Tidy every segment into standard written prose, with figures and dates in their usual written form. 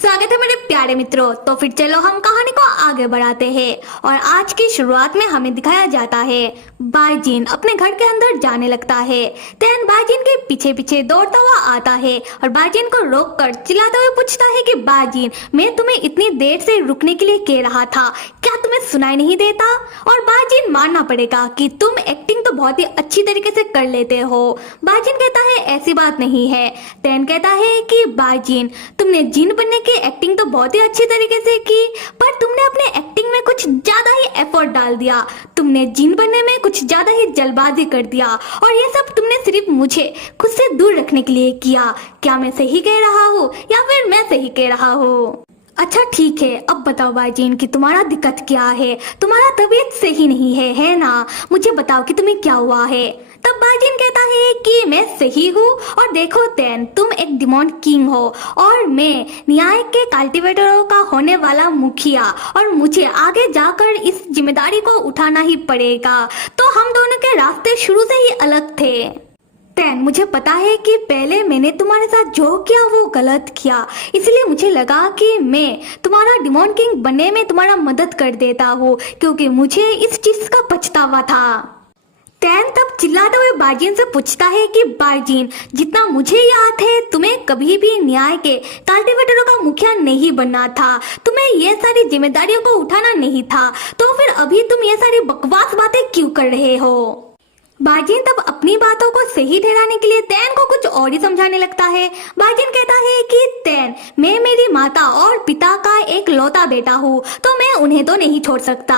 स्वागत है मेरे प्यारे मित्रों। तो फिर चलो हम कहानी को आगे बढ़ाते हैं और आज की शुरुआत में हमें दिखाया जाता है बाईजीन अपने घर के अंदर जाने लगता है। तैन बाईजीन के पीछे पीछे दौड़ता हुआ आता है और बाईजीन को रोककर चिल्लाते हुए पूछता है कि बाईजीन, मैं तुम्हें इतनी देर से रुकने के लिए कह रहा था, क्या तुम्हें सुनाई नहीं देता? और बाईजीन मानना पड़ेगा कि तुम एक्टिंग तो बहुत ही अच्छी तरीके से कर लेते हो। बाईजीन कहता है ऐसी बात नहीं है। तैन कहता है कि बाईजीन, तुमने जिन बनने की एक्टिंग तो बहुत ही अच्छी तरीके से की, पर तुमने अपने एक्टिंग में कुछ ज्यादा ही एफर्ट डाल दिया। तुमने जिन बनने में कुछ ज्यादा ही जल्दबाजी कर दिया और ये सब तुमने सिर्फ मुझे खुद से दूर रखने के लिए किया। क्या मैं सही कह रहा हूँ या फिर मैं सही कह रहा हूँ? अच्छा ठीक है, अब बताओ बाईजीन कि तुम्हारा दिक्कत क्या है? तुम्हारा तबीयत सही नहीं है ना? मुझे बताओ कि तुम्हें क्या हुआ है। तब बाईजीन कहता है कि मैं सही हूँ और देखो तैन, तुम एक डिमॉन किंग हो और मैं न्याय के कल्टीवेटरों का होने वाला मुखिया, और मुझे आगे जाकर इस जिम्मेदारी को उठाना ही पड़ेगा। तो हम दोनों के रास्ते शुरू से ही अलग थे। तैन, मुझे पता है कि पहले मैंने तुम्हारे साथ जो किया वो गलत किया, इसलिए मुझे लगा कि मैं तुम्हारा डिमॉन किंग बनने में तुम्हारा मदद कर देता हूँ, क्योंकि मुझे इस चीज का पछतावा था। तैन तब चिल्लाते हुए बाईजीन से पूछता है कि बाईजीन, जितना मुझे याद है तुम्हें कभी भी न्याय के कल्टीवेटरों का मुखिया नहीं बनना था, तुम्हें ये सारी जिम्मेदारियों को उठाना नहीं था, तो फिर अभी तुम ये सारी बकवास बातें क्यों कर रहे हो? बाईजीन तब अपनी बातों को सही ठहराने के लिए तैन को कुछ और ही समझाने लगता है। बाईजीन कहता है कि तैन, मैं मेरी माता और पिता का एक लौता बेटा हूँ, तो मैं उन्हें तो नहीं छोड़ सकता।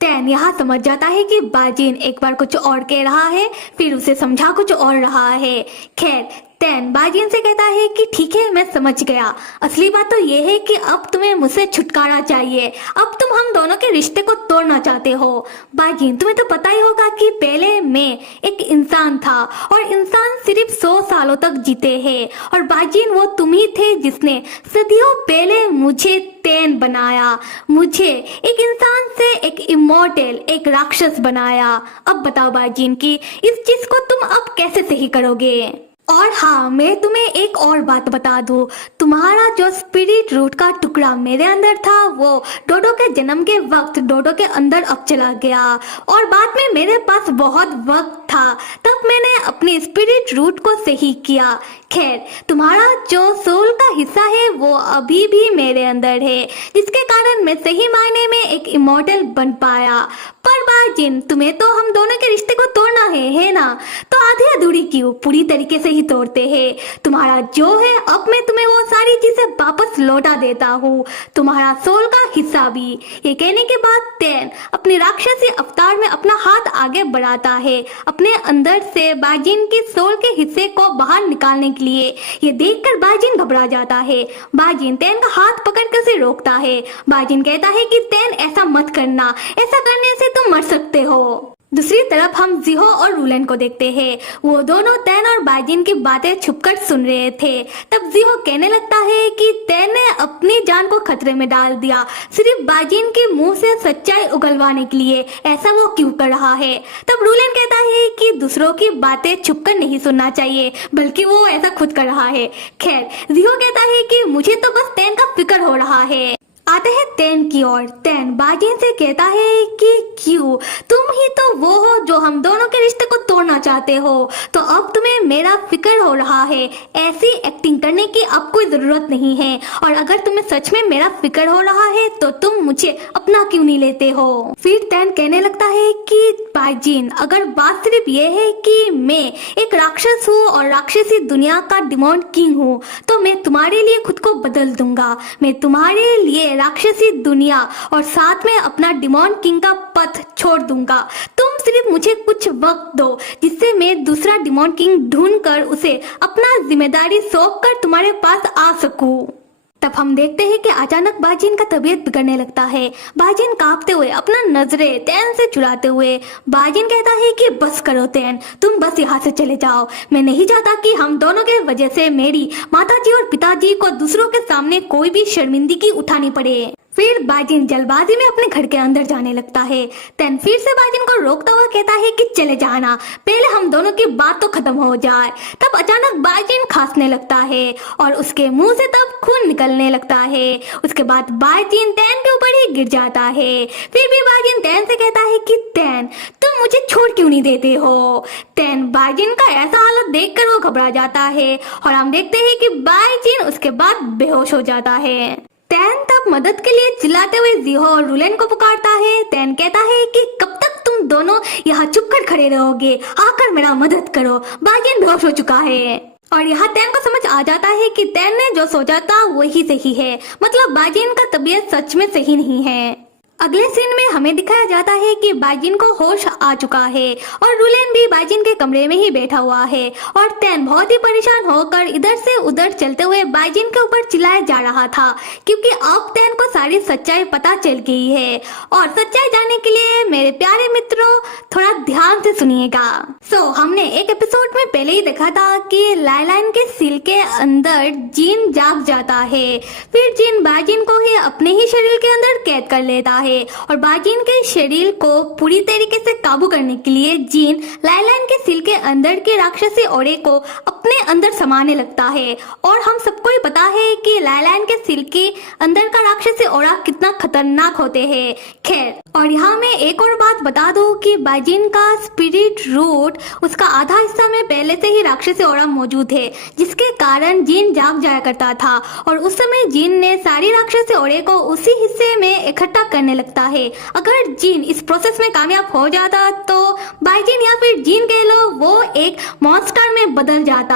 तैन यहाँ समझ जाता है कि बाईजीन एक बार कुछ और कह रहा है, फिर उसे समझा कुछ और रहा है। खैर, तैन बाईजीन से कहता है कि ठीक है, मैं समझ गया। असली बात तो ये है कि अब तुम्हें मुझसे छुटकारा चाहिए। अब तुम हम दोनों के रिश्ते को तोड़ना चाहते हो। बाईजीन, तुम्हें तो पता ही होगा कि पहले मैं एक इंसान था और इंसान सिर्फ 100 सालों तक जीते हैं, और बाईजीन वो तुम ही थे जिसने सदियों पहले मुझे तैन बनाया, मुझे एक इंसान से एक इमॉर्टल, एक राक्षस बनाया। अब बताओ बाईजीन कि इस चीज को तुम अब कैसे सही करोगे? और हाँ, मैं तुम्हें एक और बात बता दूं, तुम्हारा जो स्पिरिट रूट का टुकड़ा मेरे अंदर था वो डोडो के जन्म के वक्त डोडो के अंदर अब चला गया, और बाद में मेरे पास बहुत वक्त था, तब मैंने अपनी स्पिरिट रूट को सही किया। खैर, तुम्हारा जो सोल का हिस्सा है वो अभी भी मेरे अंदर है, जिसके कारण मैं सही मायने में एक इमॉर्टल बन पाया। पर बाईजीन, तुम्हें तो हम दोनों के रिश्ते को तोड़ना है ना? तो आधी अधूरी क्यों, पूरी तरीके से ही तोड़ते हैं। तुम्हारा जो है अब मैं तुम्हें वो सारी चीजें वापस लौटा देता हूँ, तुम्हारा सोल का हिस्सा भी। ये कहने के बाद तैन अपने राक्षसी अवतार में अपना हाथ आगे बढ़ाता है अपने अंदर से बाईजीन की सोल के हिस्से को बाहर निकालने के लिए। ये देखकर बाईजीन घबरा जाता है। बाईजीन तैन का हाथ पकड़ कर उसे रोकता है। बाईजीन कहता है कि तैन, ऐसा मत करना, ऐसा करने से तुम मर सकते हो। दूसरी तरफ हम जिहो और रूलन को देखते हैं। वो दोनों तैन और बाईजीन की बातें छुपकर सुन रहे थे। तब जिहो कहने लगता है कि तैन ने अपनी जान को खतरे में डाल दिया सिर्फ बाईजीन के मुंह से सच्चाई उगलवाने के लिए। ऐसा वो क्यों कर रहा है? तब रूलन कहता है कि दूसरों की बातें छुपकर नहीं सुनना चाहिए, बल्कि वो ऐसा खुद कर रहा है। खैर, जिहो कहता है कि मुझे तो बस तैन का फिक्र हो रहा है। आते हैं तैन की ओर। तैन बाईजीन से कहता है कि क्यों, तुम ही तो वो हो जो हम दोनों के रिश्ते को तोड़ना चाहते हो, तो अब तुम्हें मेरा फिक्र हो रहा है। ऐसी एक्टिंग करने की अब कोई जरूरत नहीं है, और अगर तुम्हें सच में मेरा फिक्र हो रहा है तो तुम मुझे अपना क्यों नहीं लेते हो? फिर तैन कहने लगता है कि बाईजीन, अगर बात सिर्फ ये है कि मैं एक राक्षस हूँ और राक्षसी दुनिया का डिमॉन किंग हूँ, तो मैं तुम्हारे लिए खुद को बदल दूंगा। मैं तुम्हारे लिए राक्षसी दुनिया और साथ में अपना डिमॉन किंग का पथ छोड़ दूंगा। तुम सिर्फ मुझे कुछ वक्त दो, जिससे मैं दूसरा डिमॉन किंग ढूंढकर उसे अपना जिम्मेदारी सौंपकर तुम्हारे पास आ सकूं। तब हम देखते हैं कि अचानक बाईजीन का तबीयत बिगड़ने लगता है। बाईजीन कांपते हुए अपना नजरें तैन से चुराते हुए बाईजीन कहता है कि बस करो तैन, तुम बस यहाँ से चले जाओ। मैं नहीं चाहता कि हम दोनों के वजह से मेरी माताजी और पिताजी को दूसरों के सामने कोई भी शर्मिंदगी उठानी पड़े। फिर बाजिन जल्दबाजी में अपने घर के अंदर जाने लगता है। तेन फिर से बाजिन को रोकता हुआ कहता है कि चले जाना, पहले हम दोनों की बात तो खत्म हो जाए। तब अचानक बाजिन खांसने लगता है और उसके मुंह से तब खून निकलने लगता है। उसके बाद बाजिन तेन के ऊपर ही गिर जाता है। फिर भी बाजिन तेन से कहता है कि तेन तुम मुझे छोड़ क्यों नहीं देते हो। तेन बाजिन का ऐसा हालत देखकर वो घबरा जाता है और हम देखते हैं कि बाजिन उसके बाद बेहोश हो जाता है। तेन तब मदद के लिए चिल्लाते हुए जिहो और रुलेन को पुकारता है। तेन कहता है कि कब तक तुम दोनों यहाँ चुप कर खड़े रहोगे, आकर मेरा मदद करो, बाजिन बेहोश हो चुका है। और यहाँ तेन को समझ आ जाता है कि तेन ने जो सोचा था वही सही है, मतलब बाजिन का तबीयत सच में सही नहीं है। अगले सीन में हमें दिखाया जाता है कि बाजिन को होश आ चुका है और रुलेन भी बाजिन के कमरे में ही बैठा हुआ है और तेन बहुत ही परेशान होकर इधर से उधर चलते हुए बाजिन के ऊपर चिल्लाया जा रहा था, क्योंकि अब तेन को सारी सच्चाई पता चल गई है। और सच्चाई जानने के लिए मेरे प्यारे मित्रों थोड़ा ध्यान से सुनिएगा। हमने एक एपिसोड में पहले ही देखा था कि लाइलाइन के सील के अंदर जीन जाग जाता है। फिर जीन बाजिन को ही अपने ही शरीर के अंदर कैद कर लेता है और बाजिन के शरीर को पूरी तरीके से काबू करने के लिए जीन लाइलाइन के सील के अंदर के राक्षसी ओरे को अपने अंदर समाने लगता है। और हम सबको ही पता है कि लाइलाइन के सील के अंदर का राक्षसी ओरा कितना खतरनाक होते हैं। खैर, और यहाँ मैं एक और बात बता दूं कि बाजिन का स्पिरिट रूट उसका आधा हिस्सा में पहले से ही राक्षसी ओरा मौजूद है, जिसके कारण जीन जाग जाया करता था और उस समय जीन ने सारी राक्षसी ओरे को उसी हिस्से में इकट्ठा करने लगता है। अगर जीन इस प्रोसेस में कामयाब हो जाता तो बाजिन या फिर जीन कह लो वो एक मॉन्स्टर में बदल जाता।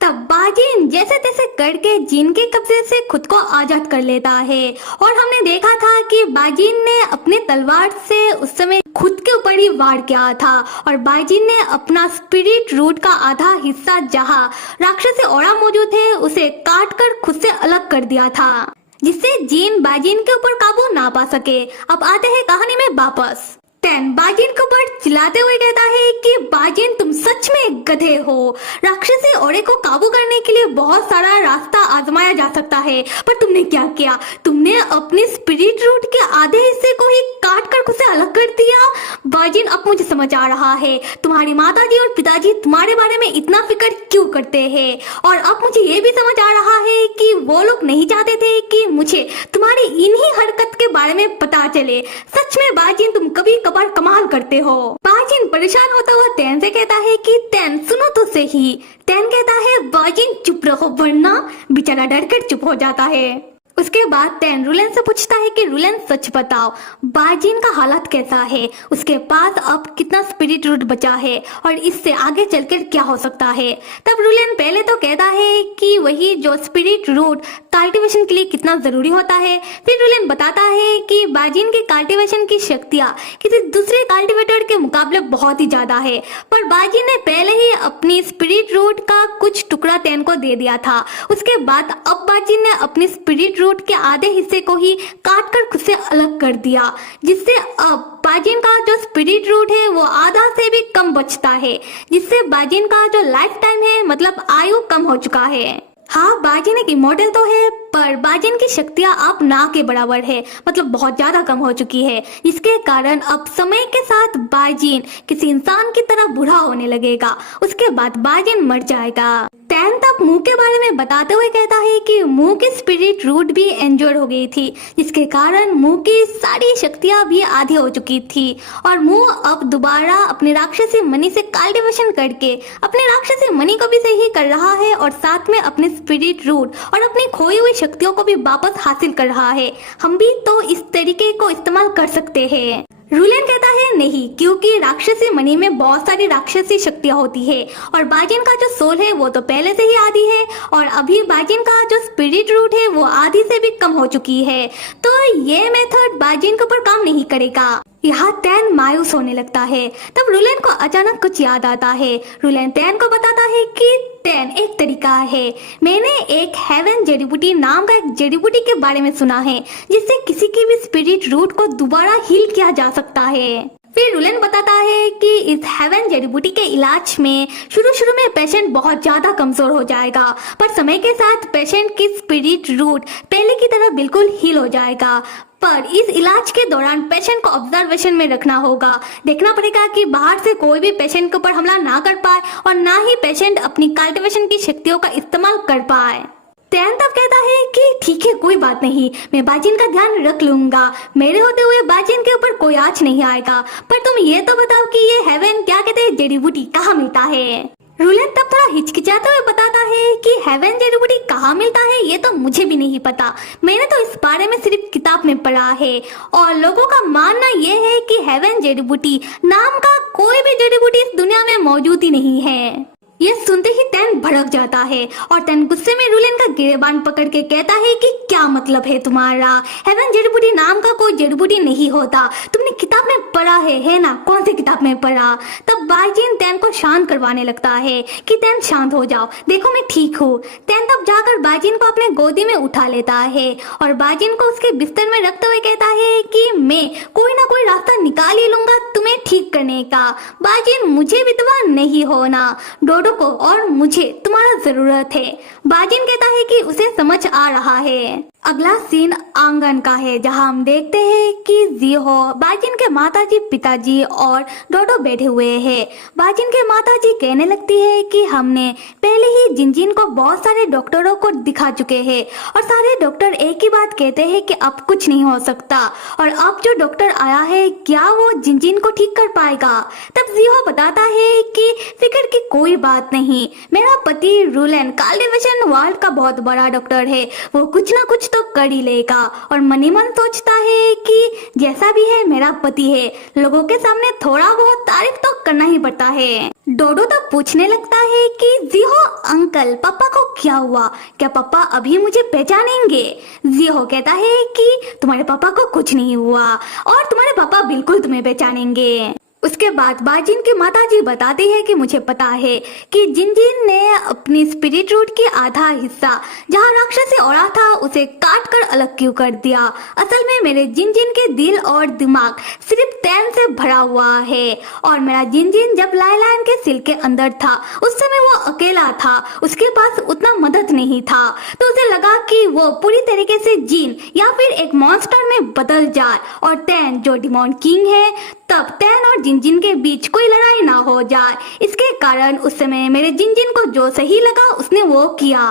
तब बाजिन जैसे तैसे करके जीन के कब्जे से खुद को आजाद कर लेता है और हमने देखा था कि बाजिन ने अपने तलवार से उस समय खुद के ऊपर ही वार किया था और बाजिन ने अपना स्पिरिट रूट का आधा हिस्सा जहाँ राक्षसी ओरा मौजूद है उसे काट कर खुद से अलग कर दिया था, जिससे जीन बाजिन के ऊपर काबू ना पा सके। अब आते हैं कहानी में वापस। तेन बाजिन के ऊपर चिल्लाते हुए कहता है कि बाजिन तुम सच में गधे हो। राक्षसी ओरे को काबू करने के लिए बहुत सारा रास्ता आजमाया जा सकता है, पर तुमने क्या किया? तुमने अपने स्पिरिट रूट के आधे हिस्से को ही काट कर उसे अलग कर दिया। बाजिन अब मुझे समझ आ रहा है तुम्हारी माताजी और पिताजी तुम्हारे बारे में इतना फिक्र क्यों करते हैं, और अब मुझे ये भी समझ आ रहा है कि वो लोग नहीं चाहते थे कि मुझे तुम्हारी इन्हीं हरकत के बारे में पता चले। सच में बाजिन तुम कभी कभार कमाल करते हो। बाजिन परेशान होता हुआ तेन से कहता है कि तेन सुनो तो सही। तेन कहता है बाजिन चुप रहो, वरना बेचारा डर कर चुप हो जाता है। उसके बाद तेन रुलेन से पूछता है कि रुलेन सच बताओ बाजिन का हालत कैसा है, उसके पास अब कितना स्पिरिट रूट बचा है और इससे आगे चलकर क्या हो सकता है। तब रुलेन पहले तो कहता है कि वही जो स्पिरिट रूट कल्टीवेशन के लिए कितना जरूरी होता है। फिर रुलेन बताता है कि बाजिन के कल्टीवेशन की शक्तियाँ किसी दूसरे कल्टीवेटर के मुकाबले बहुत ही ज्यादा है, पर बाजिन ने पहले ही अपनी स्पिरिट रूट का कुछ टुकड़ा तेन को दे दिया था। उसके बाद अब बाजिन ने अपनी स्पिरिट रूट के आधे हिस्से को ही काट कर खुद से अलग कर दिया, जिससे अब बाजिन का जो स्पिरिट रूट है वो आधा से भी कम बचता है, जिससे बाजिन का जो लाइफ टाइम है मतलब आयु कम हो चुका है। हाँ, बाजिन एक इमॉर्टल तो है, पर बाजिन की शक्तियाँ अब ना के बराबर है, मतलब बहुत ज्यादा कम हो चुकी है, जिसके कारण अब समय के साथ बाजिन किसी इंसान की तरह बूढ़ा होने लगेगा। उसके बाद बाजिन मर जाएगा। तेन तब मुंह के बारे में बताते हुए कहता है कि मुंह की स्पिरिट रूट भी इंजर्ड हो गई थी, जिसके कारण मुंह की सारी शक्तियाँ भी आधी हो चुकी थी और मुंह अब दोबारा अपने राक्षसी मणि से कल्टीवेशन करके अपने राक्षसी मणि को भी सही कर रहा है और साथ में अपने स्पिरिट रूट और अपनी खोई हुई शक्तियों को भी वापस हासिल कर रहा है। हम भी तो इस तरीके को इस्तेमाल कर सकते हैं। रुलेन कहता है नहीं, क्योंकि राक्षसी मणि में बहुत सारी राक्षसी शक्तियां होती है और बाजिन का जो सोल है वो तो पहले से ही आधी है और अभी बाजिन का जो स्पिरिट रूट है वो आधी से भी कम हो चुकी है, तो ये मेथड बाजिन के ऊपर काम नहीं करेगा। यहाँ तेन मायूस होने लगता है। तब रुलेन को अचानक कुछ याद आता है। रुलेन तेन को बताता है कि तेन एक तरीका है, मैंने एक हेवन जड़ी बूटी नाम का एक जड़ी बूटी के बारे में सुना है, जिससे किसी की भी स्पिरिट रूट को दोबारा हील किया जा सकता है। फिर रुलेन बताता है कि इस हेवन जड़ी बूटी के इलाज में शुरू में पेशेंट बहुत ज्यादा कमजोर हो जाएगा, पर समय के साथ पेशेंट की स्पिरिट रूट पहले की तरह बिल्कुल हील हो जाएगा। पर इस इलाज के दौरान पेशेंट को ऑब्जर्वेशन में रखना होगा। देखना पड़ेगा कि बाहर से कोई भी पेशेंट के ऊपर हमला ना कर पाए और ना ही पेशेंट अपनी कल्टीवेशन की शक्तियों का इस्तेमाल कर पाए। तैन तब कहता है कि ठीक है, कोई बात नहीं, मैं बाजिन का ध्यान रख लूंगा। मेरे होते हुए बाजिन के ऊपर कोई आँच नहीं आएगा। पर तुम ये तो बताओ कि ये हेवन क्या कहते हैं जड़ी बूटी कहाँ मिलता है। रुलेन तब थोड़ा हिचकिचाते हुए बताता है कि हेवन जड़ी बूटी कहाँ मिलता है ये तो मुझे भी नहीं पता। मैंने तो इस बारे में सिर्फ किताब में पढ़ा है और लोगों का मानना यह है कि हेवन जड़ी बूटी नाम का कोई भी जड़ी बूटी इस दुनिया में मौजूद ही नहीं है। ये सुनते ही तैन भड़क जाता है और तैन गुस्से में रुलेन का गिरेबान पकड़ के कहता है कि क्या मतलब है तुम्हारा, हेवन जड़ी बूटी नाम का कोई जड़ी बूटी नहीं होता। तुमने किताब में पढ़ा है ना? कौन सी किताब में पढ़ा? तब बाइजिन तैन को शांत करवाने लगता है कि तैन शांत हो जाओ, देखो मैं ठीक हूँ। तैन तब जाकर बाइजिन को अपने गोदी में उठा लेता है और बाइजिन को उसके बिस्तर में रखते हुए कहता है कि मैं कोई ना कोई रास्ता निकाल ही लूंगा तुम्हें ठीक करने का। बाइजिन, मुझे विधवा नहीं होना, डोडो को और मुझे तुम्हारा जरूरत है। बाजिन कहता है कि उसे समझ आ रहा है। अगला सीन आंगन का है जहां हम देखते हैं कि जिहो, बाजिन के माताजी, पिताजी और डोडो बैठे हुए हैं। बाजिन के माताजी कहने लगती है कि हमने पहले ही जिनजिन को बहुत सारे डॉक्टरों को दिखा चुके हैं और सारे डॉक्टर एक ही बात कहते हैं कि अब कुछ नहीं हो सकता और अब जो डॉक्टर आया है क्या वो जिनजिन को ठीक कर पाएगा। तब जिहो बताता है कि फिक्र की कोई बात नहीं, मेरा पति रुलेन कल्टीवेशन वर्ल्ड का बहुत बड़ा डॉक्टर है, वो कुछ ना कुछ तो कर ही लेगा। और मनी मन सोचता है कि जैसा भी है मेरा पति है, लोगों के सामने थोड़ा बहुत तारीफ तो करना ही पड़ता है। डोडो तब पूछने लगता है कि जिहो अंकल, पापा को क्या हुआ? क्या पापा अभी मुझे पहचानेंगे? जिहो कहता है कि तुम्हारे पापा को कुछ नहीं हुआ और तुम्हारे पापा बिल्कुल तुम्हें पहचानेंगे। उसके बाद बाजिन की माताजी बताती है कि मुझे पता है कि जिनजिन ने अपनी स्पिरिट रूट की आधा हिस्सा जहाँ राक्षसी औरा था उसे काट कर अलग क्यों कर दिया। असल में मेरे जिनजिन के दिल और दिमाग सिर्फ तैन से भरा हुआ है और मेरा जिनजिन जब लायलान के सिल के अंदर था उस समय वो अकेला था, उसके पास उतना मदद नहीं था, तो उसे लगा कि वो पूरी तरीके से जिन या फिर एक मॉन्स्टर में बदल जाए और तैन जो डिमॉन किंग है तब तैन और जिनजिन के बीच कोई लड़ाई ना हो जाए। इसके कारण उस समय मेरे जिनजिन को जो सही लगा उसने वो किया।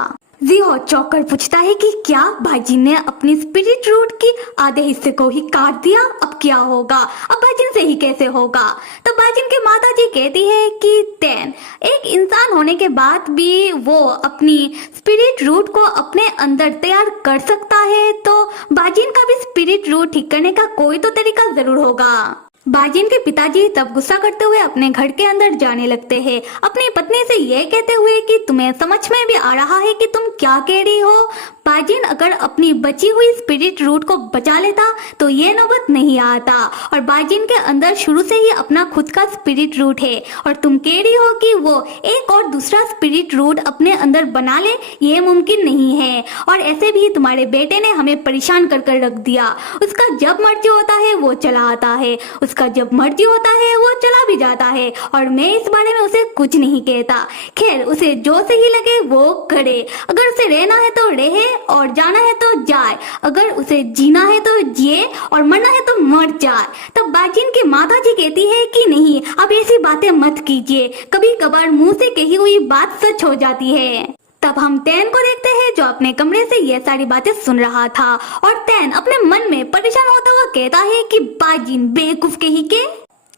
जिहो चौंक कर पूछता है कि क्या बाइजिन ने अपनी स्पिरिट रूट की आधे हिस्से को ही काट दिया? अब क्या होगा? अब बाइजिन से ही कैसे होगा? तो बाइजिन के माताजी कहती है कि तैन एक इंसान होने के बाद भी वो अपनी स्पिरिट रूट को अपने अंदर तैयार कर सकता है, तो बाइजिन का भी स्पिरिट रूट ठीक करने का कोई तो तरीका जरूर होगा। बाजिन के पिताजी तब गुस्सा करते हुए अपने घर के अंदर जाने लगते हैं, अपनी पत्नी से यह कहते हुए कि तुम्हें समझ में भी आ रहा है कि तुम क्या कह रही हो। बाजिन अगर अपनी बची हुई स्पिरिट रूट को बचा लेता तो ये नौबत नहीं आता और बाजिन के अंदर शुरू से ही अपना खुद का स्पिरिट रूट है और तुम कह रही हो कि वो एक और दूसरा स्पिरिट रूट अपने अंदर बना ले, ये मुमकिन नहीं है। और ऐसे भी तुम्हारे बेटे ने हमें परेशान कर कर रख दिया, उसका जब मर्जी होता है वो चला आता है, उसका जब मर्जी होता है वो चला भी जाता है और मैं इस बारे में उसे कुछ नहीं कहता। खैर, उसे जो सही लगे वो करे, अगर उसे रहना है तो रहे और जाना है तो जाए, अगर उसे जीना है तो जिए और मरना है तो मर जाए। तब बाजिन की माताजी कहती है कि नहीं, अब ऐसी बातें मत कीजिए, कभी कभार मुंह से कही हुई बात सच हो जाती है। तब हम तैन को देखते हैं जो अपने कमरे से ये सारी बातें सुन रहा था और तैन अपने मन में परेशान होता हुआ कहता है कि बाजिन बेवकूफ कहीं के।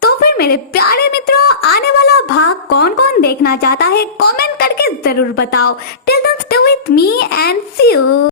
तो फिर मेरे प्यारे मित्रों, आने वाला भाग कौन कौन देखना चाहता है कमेंट करके जरूर बताओ। Till then stay with